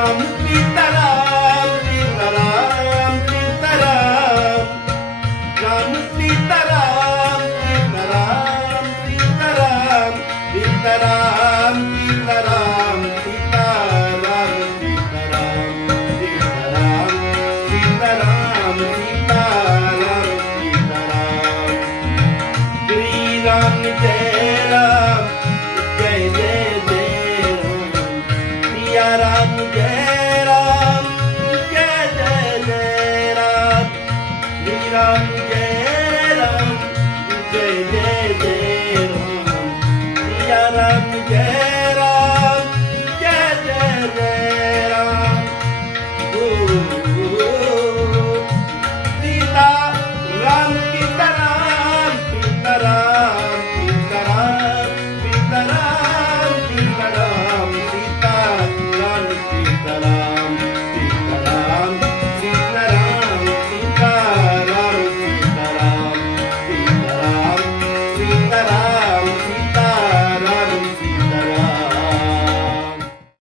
Ram Sitaram Sitaram Sitaram Ram Sitaram Sitaram Sitaram Sitaram Sitaram Sitaram Sitaram Sitaram Sitaram Sitaram Shri Ram Jai Ram Jai Jai Jai Ram Siya Ram Jai